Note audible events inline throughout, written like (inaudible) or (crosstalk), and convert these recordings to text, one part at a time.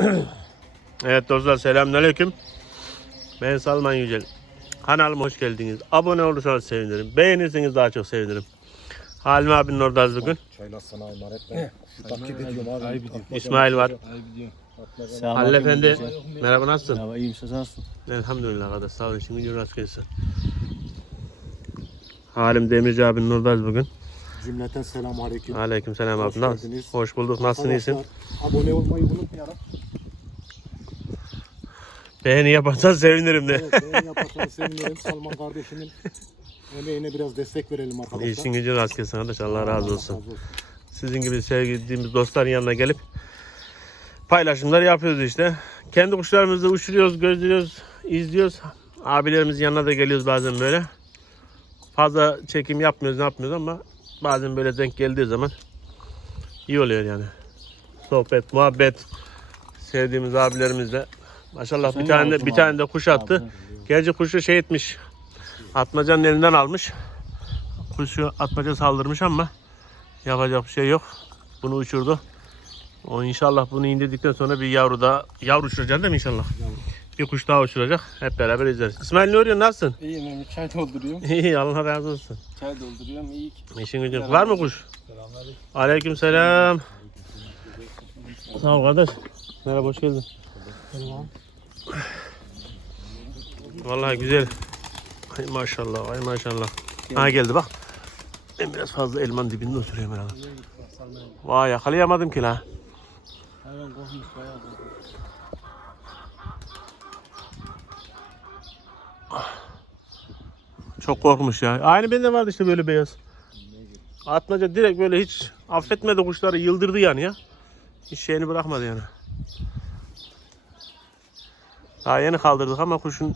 (clears throat) Evet dostlar selamünaleyküm. Ben Salman Yücel. Kanalıma hoş geldiniz. Abone olursanız sevinirim. Beğenirseniz daha çok sevinirim. Halim abinin oradayız bugün. Çaylar sana emanet ben. Şu takip ediyorum abi. Ayıp ediyor. Atmaca İsmail var. atmaca. Halil Efendi. Merhaba nasılsın? Merhaba iyiyim siz nasılsın? Elhamdülillah kardeş. Sağ olun. Şimdi yürü rast gelsin. Halim Demirci abinin oradayız bugün. Cümleten selamun aleyküm. Aleyküm selam Hoş abi. Geldiniz. Hoş bulduk. Nasılsın iyisin? Arkadaşlar, Abone olmayı unutmayalım. Beğeni yaparsan sevinirim de. Evet, beğeni yaparsanız sevinirim. Salman kardeşimin emeğine biraz destek verelim arkadaşlar. İyisin gücün rast gelsin kardeş. Allah razı olsun. Sizin gibi sevdiğimiz dostların yanına gelip paylaşımlar yapıyoruz işte. Kendi kuşlarımızı uçuruyoruz, gözlüyoruz, izliyoruz. Abilerimizin yanına da geliyoruz bazen böyle. Fazla çekim yapmıyoruz, ne yapmıyoruz ama bazen böyle denk geldiği zaman iyi oluyor yani. Sohbet, muhabbet sevdiğimiz abilerimizle. Maşallah Sen bir tane de, bir abi. tane de kuş attı. Gerçi kuşu şey etmiş. Atmacanın elinden almış. Kuşu atmaca saldırmış ama Yapacak bir şey yok. Bunu uçurdu. O inşallah bunu indirdikten sonra bir yavru da yavru uçuracak değil mi inşallah? Bir kuş daha uçuracak. Hep beraber izleriz. İsmail ne arıyorsun? Nasılsın? İyiyim iyiyim. Çay dolduruyorum. (laughs) İyi Allah razı olsun. Çay dolduruyorum. İyi. İşin gücün. Var mı kuş? Aleyküm selam. Sağ ol kardeş. Merhaba hoş geldin. Vallahi güzel. Ay maşallah, ay maşallah. Ha geldi bak. Ben biraz fazla elmanın dibinde oturuyorum herhalde. Vay yakalayamadım ki la. Hayvan korkmuş bayağı Çok korkmuş ya. Aynı bende vardı işte böyle beyaz. Atmaca direkt böyle hiç affetmedi kuşları yıldırdı yani ya. Hiç şeyini bırakmadı yani. Daha yeni kaldırdık ama kuşun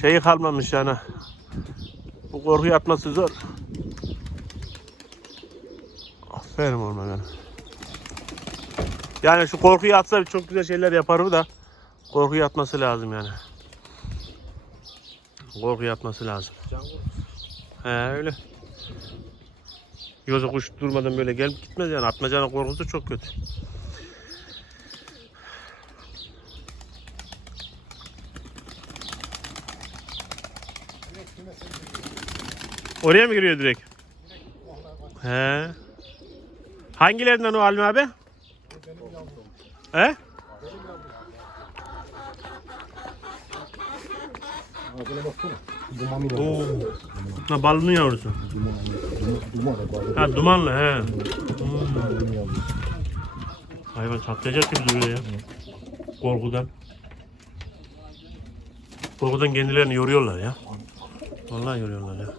şeyi kalmamış yani. Bu korkuyu atması zor. Aferin olma benim. Yani şu korkuyu atsa çok güzel şeyler yapar da korkuyu atması lazım yani. Korku yapması lazım. He öyle. Yoksa kuş durmadan böyle gelip gitmez yani. Atmacanın korkusu çok kötü. Oraya mı giriyor direkt? He. Hangilerinden o Halim abi? He? Oo. Ha, balının yavrusu. Duman, duman. Ha dumanlı he. Hmm. Hayvan çatlayacak gibi duruyor ya. Korkudan. Korkudan kendilerini yoruyorlar ya. Vallahi yoruyorlar ya.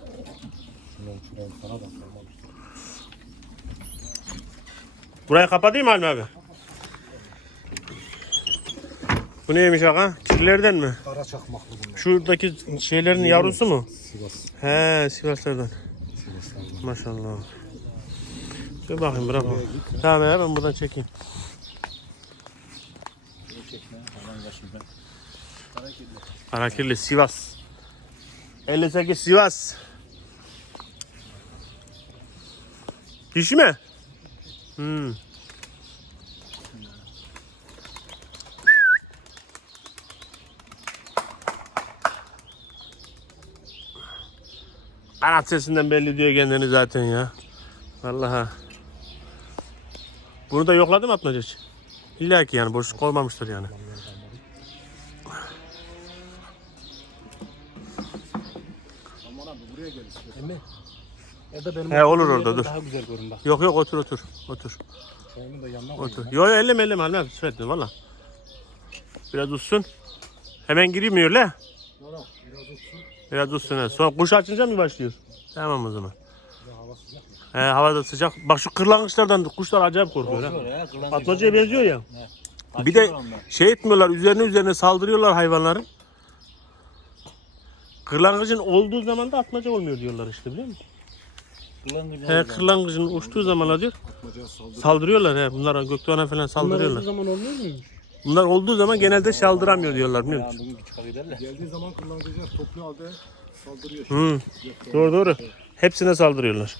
Burayı kapatayım mı Halim abi? Bu neymiş aga? Kirlerden mi? Kara çakmaklı bunlar. Şuradaki şeylerin yavrusu mu? Sivas. He Sivaslardan. Sivaslardan. Maşallah. Dur bakayım bırak. onu. Tamam ya ben buradan çekeyim. Karakirli Sivas. 58 Sivas. Dişi mi? Hmm. Kanat sesinden belli diyor kendini zaten ya. Vallahi. Bunu da yokladım atmaca hiç. İlla ki yani boşluk koymamıştır yani. Emmi. Ya da benim He, olur orada, dur. Daha güzel görün bak. Yok yok otur otur. Otur. Çayını da yanına Otur. koyayım. Yo yo elleme elleme Halim abi. Sürekli valla. Biraz uçsun. Hemen girmiyor le. Yok, yok, Biraz uçsun. Biraz he. Sonra kuş açınca mı başlıyor? Tamam o zaman. Ya hava sıcak? He hava da sıcak. Bak şu kırlangıçlardan kuşlar acayip korkuyor ha. Korkuyor ya. kırlangıç. Atmacaya benziyor ya. Bir de Kaçıyor onlar. şey etmiyorlar. Üzerine üzerine saldırıyorlar hayvanların. Kırlangıcın olduğu zaman da atmaca olmuyor diyorlar işte biliyor musun? Kırlangıç He kırlangıcın uçtuğu zaman diyor. Saldır. Saldırıyorlar he. Bunlar göktuğuna falan saldırıyorlar. zaman olmuyor muymuş? Bunlar olduğu zaman genelde saldıramıyor diyorlar. biliyor Ya musun? bugün küçük. Geldiği zaman kullanacağız. Toplu halde saldırıyor. şimdi. Hı. Doğru doğru. Hepsine saldırıyorlar.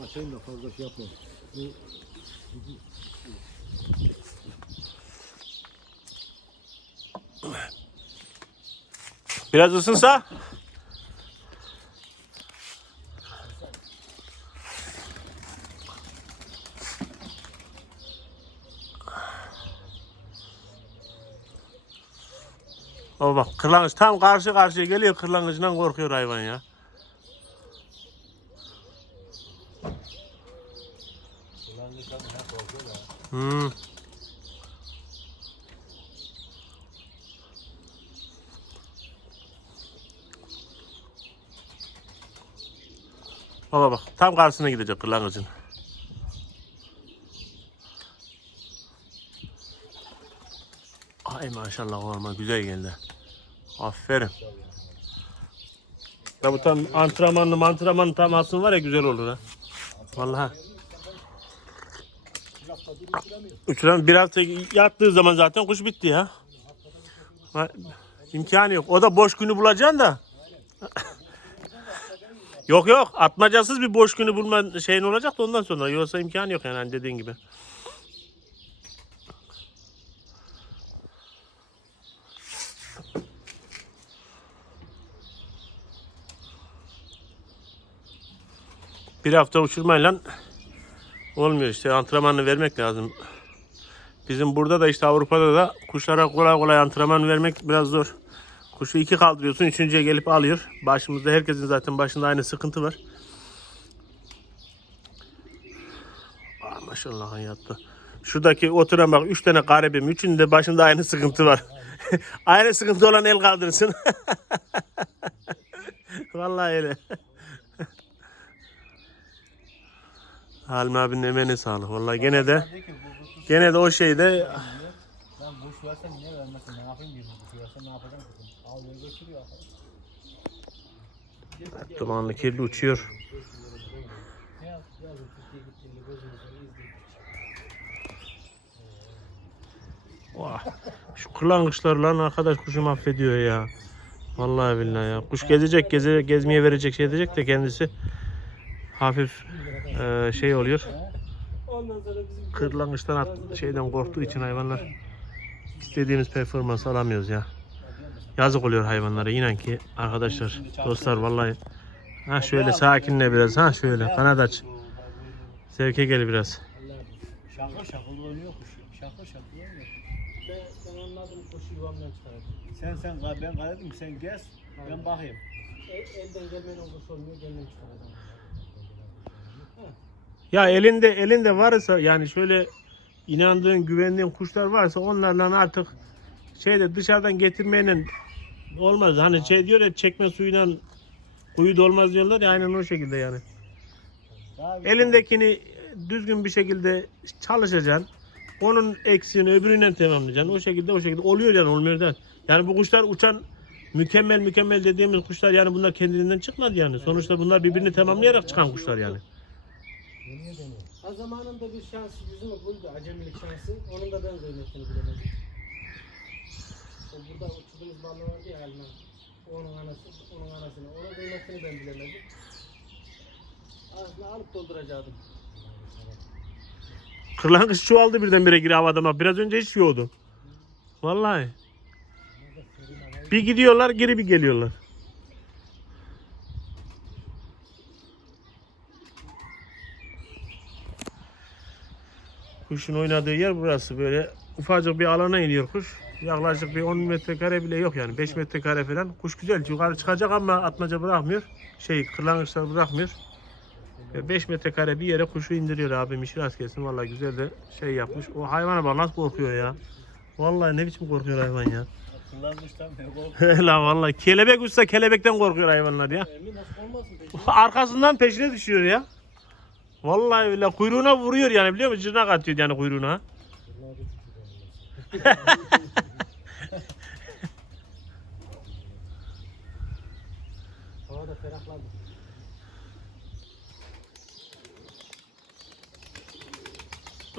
Ne şeyin de fazla şey yapma. Biraz ısınsa O bak kırlangıç tam karşı karşıya geliyor kırlangıcından korkuyor hayvan ya. Hmm. Baba bak tam karşısına gidecek kırlangıcın. Ay maşallah orman güzel geldi. Aferin. Ya bu tam antrenmanlı antrenmanlı tam aslında var ya güzel olur ha. Vallahi. Uçuran bir hafta yattığı zaman zaten kuş bitti ya. İmkanı yok. O da boş günü bulacaksın da. yok yok atmacasız bir boş günü bulma şeyin olacak da ondan sonra. Yoksa imkanı yok yani hani dediğin gibi. Bir hafta uçurmayla olmuyor işte antrenmanını vermek lazım. Bizim burada da işte Avrupa'da da kuşlara kolay kolay antrenman vermek biraz zor. Kuşu iki kaldırıyorsun, üçüncüye gelip alıyor. Başımızda herkesin zaten başında aynı sıkıntı var. Aa, maşallah hayatta. Şuradaki oturan bak üç tane garibim. Üçünün de başında aynı sıkıntı var. (laughs) aynı sıkıntı olan el kaldırsın. (laughs) Vallahi öyle. Halim abinin emeğine sağlık. Vallahi gene de gene de o şeyde Ben boş versen niye vermesin? Ne yapayım diye boş versen ne yapacağım kızım? Al böyle götürüyor. dumanlı kirli uçuyor. Vah. Şu kırlangıçlar lan arkadaş kuşu mahvediyor ya. Vallahi billahi ya. Kuş gezecek, geze, gezmeye verecek şey edecek de kendisi hafif e, şey oluyor. Ondan sonra bizim Kırlangıçtan at, şeyden korktuğu için hayvanlar istediğimiz performans alamıyoruz ya. Yazık oluyor hayvanlara inan ki arkadaşlar, dostlar vallahi. Ha şöyle sakinle biraz ha şöyle kanat aç. Zevke gel biraz. şakır şakır oynuyor kuş. Şakır şakır oynuyor. Ben, ben anladım koşu yuvamdan çıkardım. Sen sen ben karadım sen gez ben bakayım. E, elden gelmeyen olursa olmuyor, gelmem çıkardım. Ya elinde elinde varsa yani şöyle inandığın, güvendiğin kuşlar varsa onlarla artık şeyde dışarıdan getirmeyle olmaz. Hani şey diyor ya çekme suyuyla kuyu dolmaz diyorlar ya aynen o şekilde yani. Elindekini düzgün bir şekilde çalışacaksın. Onun eksiğini öbürüyle tamamlayacaksın. O şekilde o şekilde oluyor yani olmuyor da. Yani bu kuşlar uçan mükemmel mükemmel dediğimiz kuşlar yani bunlar kendiliğinden çıkmadı yani. Sonuçta bunlar birbirini tamamlayarak çıkan kuşlar yani. Ha zamanında bir şans yüzümü buldu, acemilik şansı. Onun da ben kıymetini bilemedim. O burada uçurduğumuz ballı vardı ya Elman. Onun anası, onun anasını. Onun kıymetini ben bilemedim. Aslında alıp dolduracaktım. Kırlangıç çoğaldı birdenbire giri havada Biraz önce hiç yoktu. Vallahi. Bir gidiyorlar geri bir geliyorlar. Kuşun oynadığı yer burası böyle ufacık bir alana iniyor kuş. Yaklaşık bir 10 metrekare bile yok yani 5 metrekare falan. Kuş güzel yukarı çıkacak ama atmaca bırakmıyor. Şey kırlangıçlar bırakmıyor. 5 metrekare bir yere kuşu indiriyor abim işi rast gelsin. Vallahi güzel de şey yapmış. O hayvana bak nasıl korkuyor ya. Vallahi ne biçim korkuyor hayvan ya. (laughs) La vallahi kelebek uçsa kelebekten korkuyor hayvanlar ya. Arkasından peşine düşüyor ya. Vallahi bile kuyruğuna vuruyor yani biliyor musun? Cırnak atıyor yani kuyruğuna. Hava (laughs) da.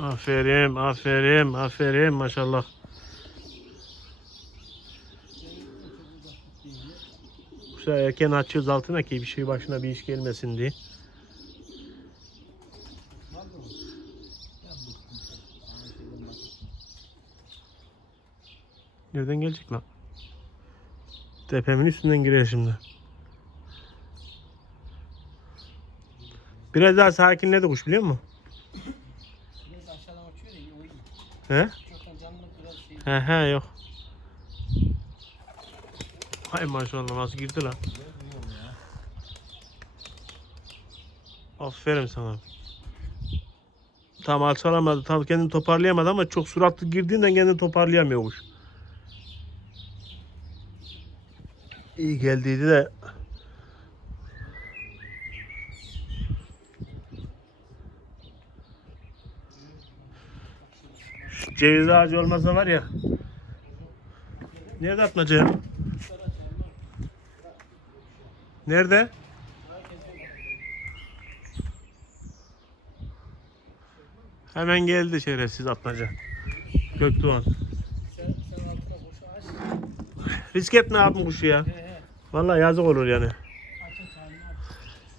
Aferin, aferin, aferin maşallah. Kuşlar erken açıyoruz altına ki bir şey başına bir iş gelmesin diye. Nereden gelecek lan? Tepemin üstünden giriyor şimdi. Biraz daha sakinledi kuş biliyor musun? Biraz aşağıdan uçuyor da iyi. He? Çoktan canlılık biraz şey. He he yok. Hay maşallah nasıl girdi lan. Aferin sana. Tam alçalamadı, tam kendini toparlayamadı ama çok suratlı girdiğinden kendini toparlayamıyor kuş. İyi geldiydi de Şu ceviz ağacı olmasa var ya Nerede atmaca? Nerede? Hemen geldi şerefsiz atmaca. Göktuğan. Sen, sen altına boşu aç. Risk etme abim kuşu ya. He he. Vallahi yazık olur yani. Aç aç halini aç.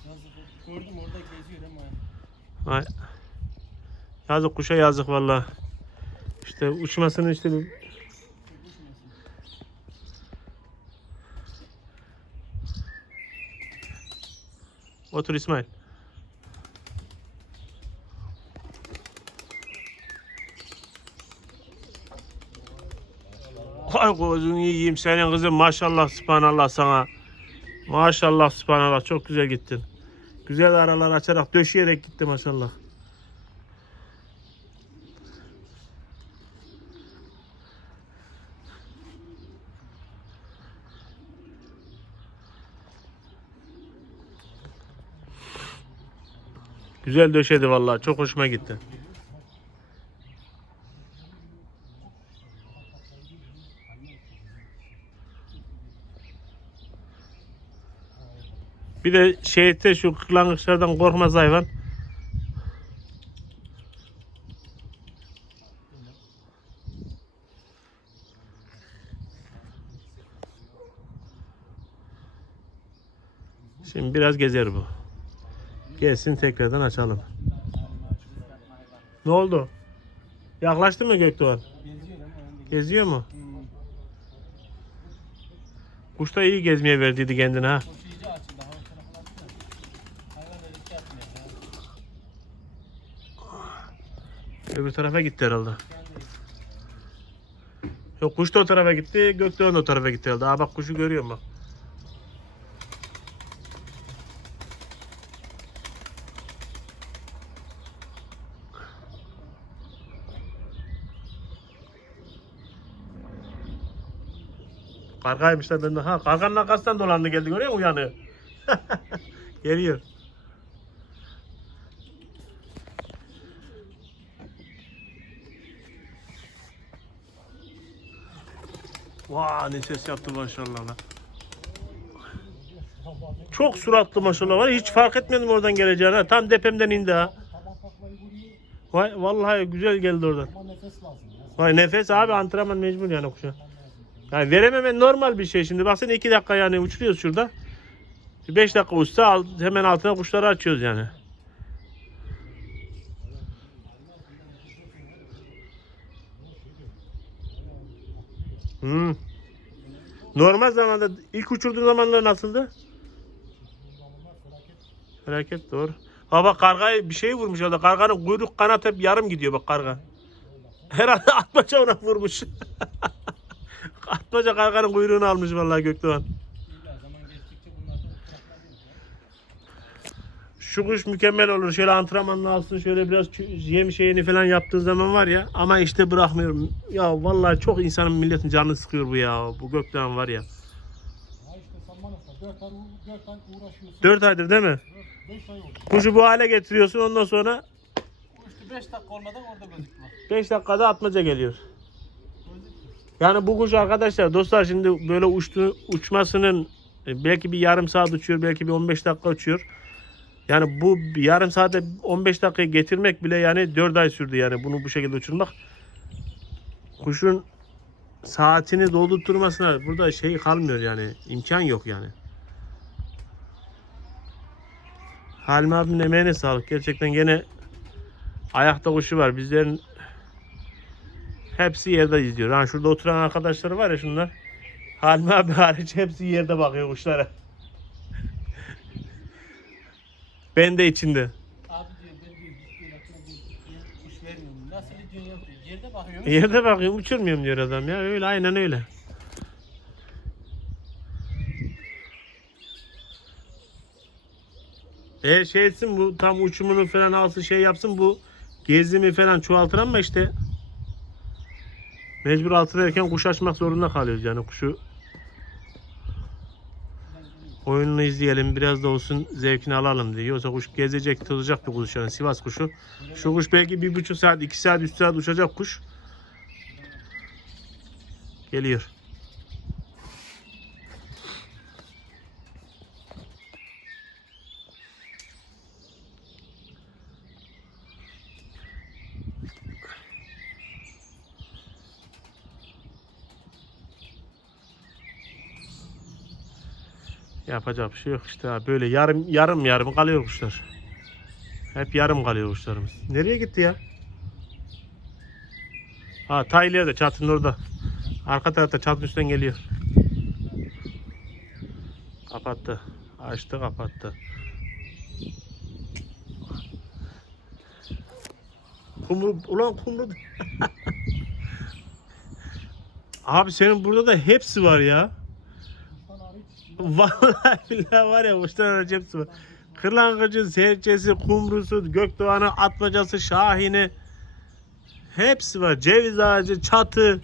Yazık. Gördüm orada geziyor? Ay. Yazık kuşa yazık vallahi. İşte uçmasını işte bir- Otur İsmail. Ay gözünü yiyeyim senin kızım maşallah subhanallah sana. Maşallah subhanallah çok güzel gittin. Güzel aralar açarak döşeyerek gitti maşallah. Güzel döşedi vallahi çok hoşuma gitti. Bir de şeyde şu kırlangıçlardan korkmaz hayvan. Şimdi biraz gezer bu. Gelsin tekrardan açalım. Ne oldu? Yaklaştı mı Gökdoğan? Geziyor mu? Kuş da iyi gezmeye verdiydi kendine ha. Boşu iyice açın. Daha ön tarafa baksana. Hayvan öyle iki atmıyor ya. Öbür tarafa gitti herhalde. Yok kuş da o tarafa gitti, Gökdoğan da o tarafa gitti herhalde. Aa bak kuşu görüyorum bak. Kargaymış da ben de. Ha karganın arkasından dolandı geldi görüyor musun uyanıyor. (laughs) Geliyor. Vaa ne ses yaptı maşallah lan. Çok suratlı maşallah var. Hiç fark etmedim oradan geleceğini. Tam depemden indi ha. Vay, vallahi güzel geldi oradan. Vay nefes abi antrenman mecbur yani kuşa. Yani verememen normal bir şey şimdi. Baksana iki dakika yani uçuruyoruz şurada. 5 dakika uçsa hemen altına kuşları açıyoruz yani. Hmm. Normal zamanda ilk uçurduğun zamanlar nasıldı? Felaket doğru. Ha bak kargayı bir şey vurmuş orada. Karganın kuyruk kanat hep yarım gidiyor bak karga. Herhalde atmaca ona vurmuş. (laughs) atmaca karganın kuyruğunu almış vallahi Gökdoğan. İlla zaman geçtikçe bunlar da ıstıraplar değil mi? Şu kuş mükemmel olur. Şöyle antrenmanını alsın. Şöyle biraz yem şeyini falan yaptığı zaman var ya. Ama işte bırakmıyorum. Ya vallahi çok insanın milletin canını sıkıyor bu ya. Bu Gökdoğan var ya. 4 ay, 4 ay uğraşıyorsun. 4 aydır değil mi? 5 ay oldu. Kuşu bu hale getiriyorsun. Ondan sonra Uçtu 5 dakika olmadan orada gözüktü bak. 5 dakikada atmaca geliyor. Yani bu kuş arkadaşlar dostlar şimdi böyle uçtu uçmasının e, belki bir yarım saat uçuyor belki bir 15 dakika uçuyor. Yani bu yarım saate 15 dakikayı getirmek bile yani 4 ay sürdü yani bunu bu şekilde uçurmak. Kuşun saatini doldurtmasına burada şey kalmıyor yani imkan yok yani. Halim abimin emeğine sağlık. Gerçekten gene ayakta kuşu var. Bizlerin hepsi yerde izliyor. Ha şurada oturan arkadaşları var ya şunlar. Halmi abi hariç hepsi yerde bakıyor kuşlara. Ben de içinde. Abi diyor ben diyor diyor kuş vermiyorum. Nasıl diyorsun ya diyor. Yerde bakıyorum. Yerde bakıyorum uçurmuyorum diyor adam ya. Öyle aynen öyle. E şey etsin bu tam uçumunu falan alsın şey yapsın bu gezimi falan çoğaltır ama işte mecbur altırırken kuş açmak zorunda kalıyoruz yani kuşu oyununu izleyelim biraz da olsun zevkini alalım diye. Yoksa kuş gezecek tutacak bir kuş yani Sivas kuşu. Şu kuş belki bir buçuk saat iki saat üç saat uçacak kuş. Geliyor. Yapacak bir şey yok işte abi. Böyle yarım yarım yarım kalıyor kuşlar. Hep yarım kalıyor kuşlarımız. Nereye gitti ya? Ha Tayliye de çatının orada. Arka tarafta çatının üstten geliyor. Kapattı. Açtı kapattı. Kumru, ulan kumru. (laughs) Abi senin burada da hepsi var ya. Vallahi billahi var ya uçtan hepsi var. Kırlangıcı, serçesi, kumrusu, gökdoğanı, atmacası, şahini. Hepsi var. Ceviz ağacı, çatı.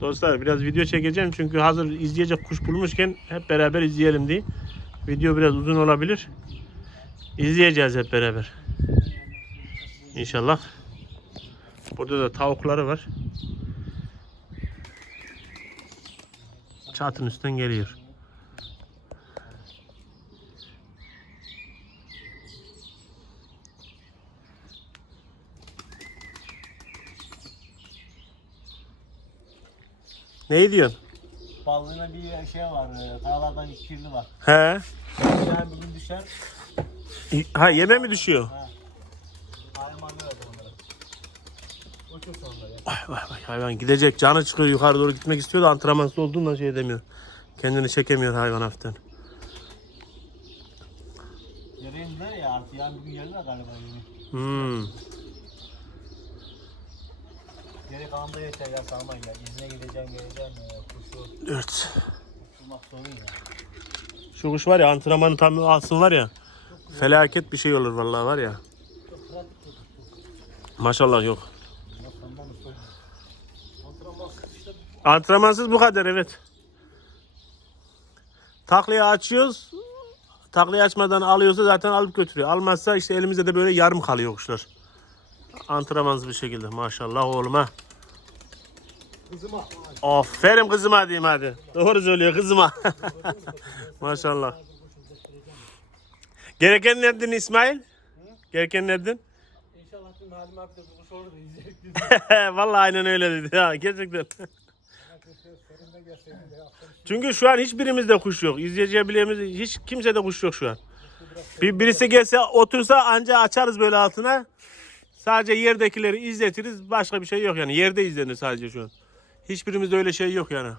Dostlar biraz video çekeceğim çünkü hazır izleyecek kuş bulmuşken hep beraber izleyelim diye. Video biraz uzun olabilir. İzleyeceğiz hep beraber. İnşallah. Burada da tavukları var. Çatın üstten geliyor. Ne diyorsun? Ballığına bir şey var. e, Kayalardan bir kirli var. He. Yani bugün düşer. Ha yeme mi düşüyor? Hayman Vay vay vay hayvan gidecek canı çıkıyor yukarı doğru gitmek istiyor da antrenmansız olduğundan şey edemiyor. Kendini çekemiyor hayvan hafiften. Yere indiler ya artık yani bugün geldiler galiba yine. Hmm. Geri kalan da yeter ya salmayın ya. İzne gideceğim geleceğim ya. Kuşu Evet. uçurmak sorun ya. Şu kuş var ya antrenmanı tam alsın var ya. Felaket bir şey olur vallahi var ya. Maşallah yok. Antrenmansız bu kadar evet. Takliye açıyoruz. Takliye açmadan alıyorsa zaten alıp götürüyor. Almazsa işte elimizde de böyle yarım kalıyor kuşlar. Antrenmansız bir şekilde maşallah oğluma. Kızıma. Aferin kızıma diyeyim hadi. Doğru söylüyor kızıma. (laughs) maşallah. Gereken neredin İsmail? Gereken neredin? İnşallah Halim abi de bu kuş orada izleyecek. (laughs) Vallahi aynen öyle dedi ya gerçekten. Serinde gelseydi de akşam Çünkü şu an hiçbirimizde kuş yok. İzleyeceğimiz hiç kimsede kuş yok şu an. Bir birisi gelse otursa anca açarız böyle altına. Sadece yerdekileri izletiriz. Başka bir şey yok yani. Yerde izlenir sadece şu an. Hiçbirimizde öyle şey yok yani.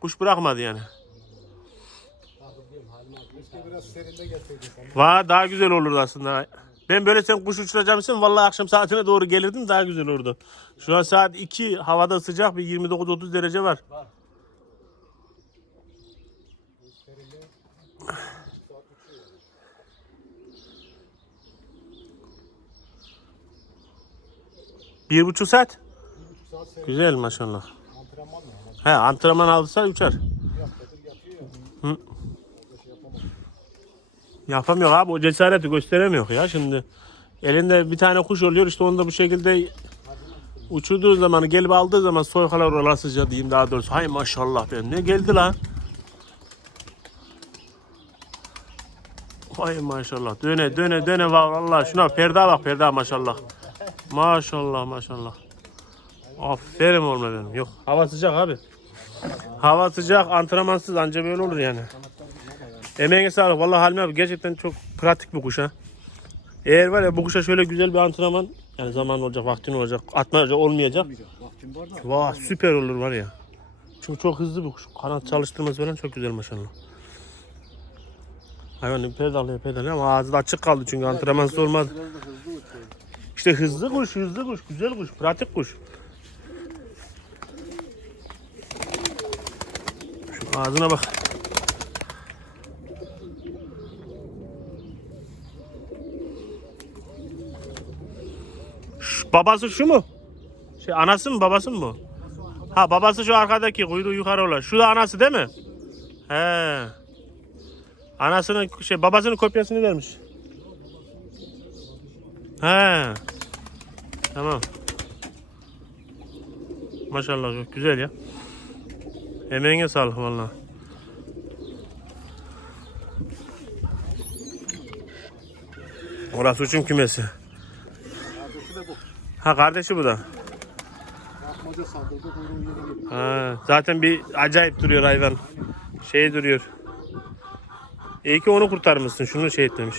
Kuş bırakmadı yani. Valla daha güzel olurdu aslında. Ben böyle sen kuş uçuracağım vallahi akşam saatine doğru gelirdim daha güzel olurdu. Şu an saat 2 havada sıcak bir 29-30 derece var. Bir buçuk saat. Saat serin Güzel maşallah. antrenman mı? He antrenman alırsa uçar. bir. Yapamıyor abi o cesareti gösteremiyor ya şimdi. Elinde bir tane kuş oluyor işte onu da bu şekilde uçurduğu zaman gelip aldığı zaman soykalar olasıca diyeyim daha doğrusu. Hay maşallah ben ne geldi lan. Hay maşallah döne döne döne vallahi şuna perde bak perde maşallah. Maşallah maşallah. Aferin oğlum benim. Yok hava sıcak abi. Hava sıcak antrenmansız anca böyle olur yani. Emeğine sağlık. Vallahi Halim abi gerçekten çok pratik bir kuş ha. Eğer var ya bu kuşa şöyle güzel bir antrenman yani zaman olacak, vaktin olacak, atmaca olmayacak. Olmayacak. Vah süper olur var ya. Çünkü çok hızlı bir kuş. Kanat çalıştırması falan çok güzel maşallah. Hayvan pedalıyor pedalıyor ama ağzı da açık kaldı çünkü antrenmansız olmadı. Biraz da hızlı uçuyor. İşte hızlı kuş, hızlı kuş, güzel kuş, pratik kuş. Şu ağzına bak. Şş, babası şu mu? Şey anası mı babası mı bu? Ha babası şu arkadaki kuyruğu yukarı olan. Şu da anası değil mi? He. Anasının şey babasının kopyasını vermiş. He. Tamam. Maşallah çok güzel ya. Emeğine sağlık valla. Orası uçum kümesi. Kardeşi de bu. Ha kardeşi bu da. Atmaca saldırdı kuyruğu geliyor. Ha, zaten bir acayip duruyor hayvan. Şey duruyor. İyi ki onu kurtarmışsın. Şunu şey etmemiş.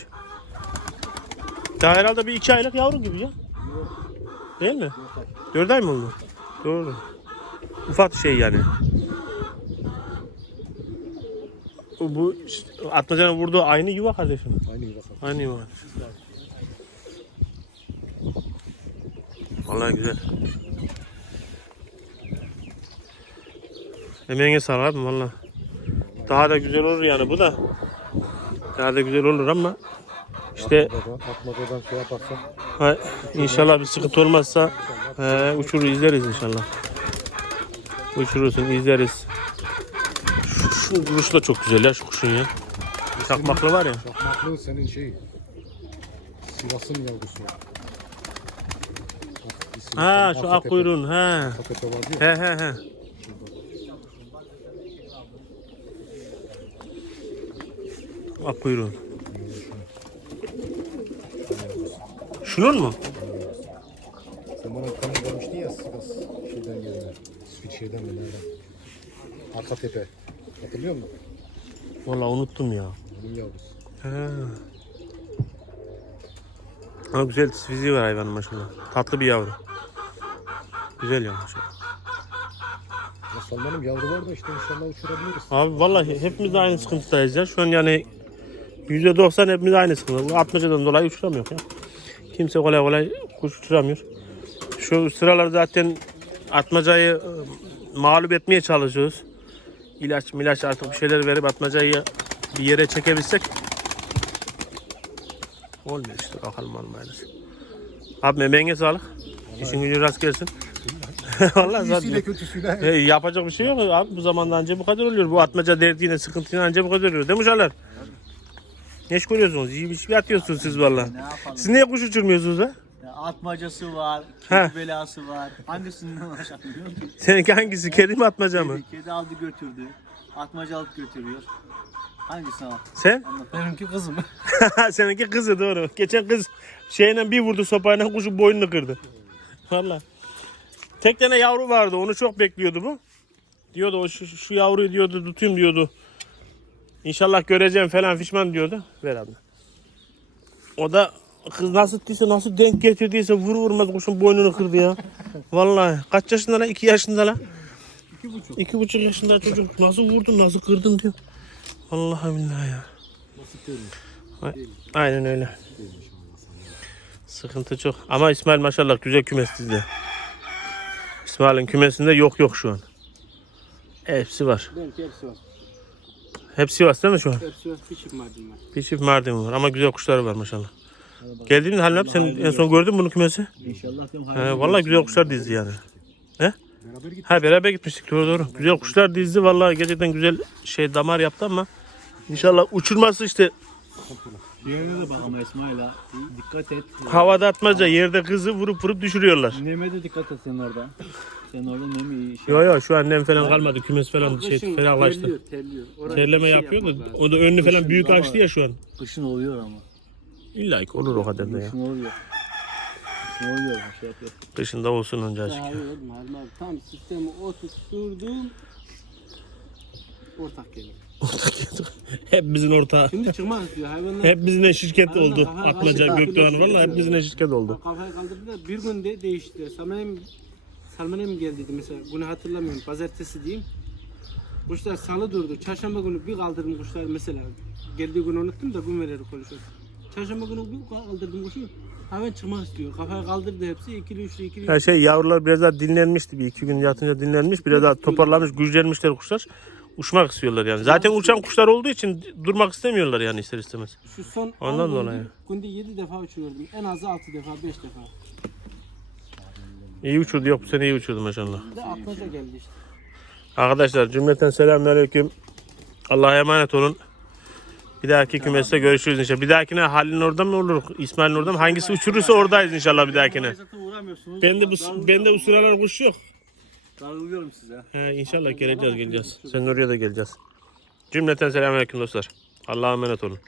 Daha herhalde bir iki aylık yavru gibi ya. Değil mi? Dört ay mı oldu? Doğru. Ufak şey yani. Bu- işte, Atmacanın vurduğu aynı yuva kardeşim. Aynı gibi bakalım. Aynı yuva. Vallahi güzel. Emeğine sağlık abi valla. Daha da güzel olur yani bu da. Daha da güzel olur ama işte Atmacadan, şey yaparsan. ha, inşallah bir sıkıntı olmazsa he, uçurur izleriz inşallah. Uçurursun izleriz. Şu, şu kuruş da çok güzel ya şu kuşun ya. Çakmaklı var ya. Çakmaklı senin şey. Sivas'ın yavrusu. Ha şu ak kuyruğun ya. He he he. Ak kuyruğun. Şunun mu? Sen bana bir tane vermiştin ya Sivas şeyden gelene. Bir şeyden mi nereden? Arkatepe. Hatırlıyor musun? Vallahi unuttum ya. Bunun yavrusu. He. Ama güzel fiziği var hayvanın maşallah. Tatlı bir yavru. Güzel ya maşallah. Ya Salman'ım yavru var da işte inşallah uçurabiliriz. Abi vallahi hepimiz de aynı sıkıntıdayız ya. Şu an yani %90 hepimiz aynı sıkıntı. Bu Atmacadan dolayı uçuramıyor ya. Kimse kolay kolay kuş uçuramıyor. Şu sıralar zaten atmacayı e, mağlup etmeye çalışıyoruz. İlaç milaç artık bir şeyler verip atmacayı bir yere çekebilsek. Olmuyor işte bakalım olmayınız. Abi emeğine sağlık. İşin gücün rast gelsin. (laughs) Vallahi zaten. Kötüsüyle. E, yapacak bir şey yok abi. Bu zamanda anca bu kadar oluyor. Bu atmaca derdiğine sıkıntıyla anca bu kadar oluyor. Değil mi uşaklar? Ne iş görüyorsunuz? İyi bir şey atıyorsunuz siz valla. Ne yapalım? Siz niye kuş uçurmuyorsunuz ha? Ya Atmacası var, kedi belası var. Hangisinden uğraşamıyor (laughs) ki? Seninki hangisi? Kedi mi atmaca mı? Kedi, kedi aldı götürdü. Atmaca alıp götürüyor. Hangisine bak? Sen? Benimki kızım. (laughs) Seninki kızı doğru. Geçen kız şeyle bir vurdu sopayla kuşun boynunu kırdı. Valla. Tek tane yavru vardı. Onu çok bekliyordu bu. Diyordu o şu, şu yavruyu diyordu tutayım diyordu. İnşallah göreceğim falan fişman diyordu. Ver abla. O da kız nasıl ettiyse nasıl denk getirdiyse vur vurmaz kuşun boynunu kırdı ya. Vallahi kaç yaşında lan? İki yaşında lan. İki buçuk. İki buçuk yaşında çocuk. Nasıl vurdun nasıl kırdın diyor. Vallahi billahi ya. A- Aynen öyle. Sıkıntı çok. Ama İsmail maşallah güzel kümes dizdi. İsmail'in kümesinde yok yok şu an. Hepsi var. Benimki hepsi var. Hepsi var değil mi şu an? Hepsi var. Bir çift mardin var. Bir çift Mardin var ama güzel kuşları var maşallah. Geldiğimde Halil abi sen en son gördün mü bunu kümesi? İnşallah diyorum He, vallahi güzel kuşlar dizdi yani. Beraber git. Ha beraber gitmiştik doğru doğru. Güzel kuşlar dizdi vallahi gerçekten güzel şey damar yaptı ama inşallah uçurması işte Yerine de bak ama. Dikkat et. havada atmaca yerde kızı vurup vurup düşürüyorlar. Neme de dikkat et sen orada. Sen orada nemi iyi şey. Yo yo şu an nem falan kalmadı. Kümes falan şey ferahlaştı. terliyor, terliyor. Oraya Terleme bir şey yapıyor da yapmak lazım. o da önünü falan Kışın büyük daha açtı ya şu an. Kışın oluyor ama. İlla ki olur o kadar da ya. Kışın oluyor. Kışın oluyor. Bir şey yapıyor. Kışında olsun önce oğlum Halim abi tam sistemi oturtturdum. Ortak gelir. (laughs) Hepimizin ortağı. Şimdi çıkmaz diyor hayvanlar. Hepimizin şirket Hayvanlar oldu. kafaya Atmaca, kaldı. Gökdoğan valla hepimizin şirket oldu. Kafayı kaldırdılar. Bir günde değişti. Salman'a Salman'a mı geldiydi mesela? Bunu hatırlamıyorum. Pazartesi diyeyim. Kuşlar salı durdu. Çarşamba günü bir kaldırdım kuşlar mesela. Geldiği günü unuttum da gün vereri konuşuyoruz. Çarşamba günü bir kaldırdım kuşu. Hayvan çıkmak istiyor. Kafayı kaldırdı hepsi. İkili üçlü ikili Her şey yavrular biraz daha dinlenmişti. Bir iki gün yatınca dinlenmiş. Biraz daha toparlamış, güçlenmişler kuşlar. Uçmak istiyorlar yani. Zaten uçan kuşlar olduğu için durmak istemiyorlar yani ister istemez. Şu son Ondan on dolayı. Günde 7 defa uçuruyordum. En azı 6 defa, 5 defa. İyi uçurdu. Yok bu sene iyi uçurdu maşallah. Bir de atmaca geldi işte. Arkadaşlar cümleten selamünaleyküm. Allah'a emanet olun. Bir dahaki kümeste görüşürüz inşallah. Bir dahakine Halil'in orada mı olur? İsmail'in orada mı? Hangisi uçurursa oradayız inşallah bir dahakine. Zaten uğramıyorsunuz. Bende bu bende bu sıralar kuş yok. Darılıyorum size. He, inşallah geleceğiz geleceğiz. Senin oraya da geleceğiz. Cümleten selamünaleyküm dostlar. Allah'a emanet olun.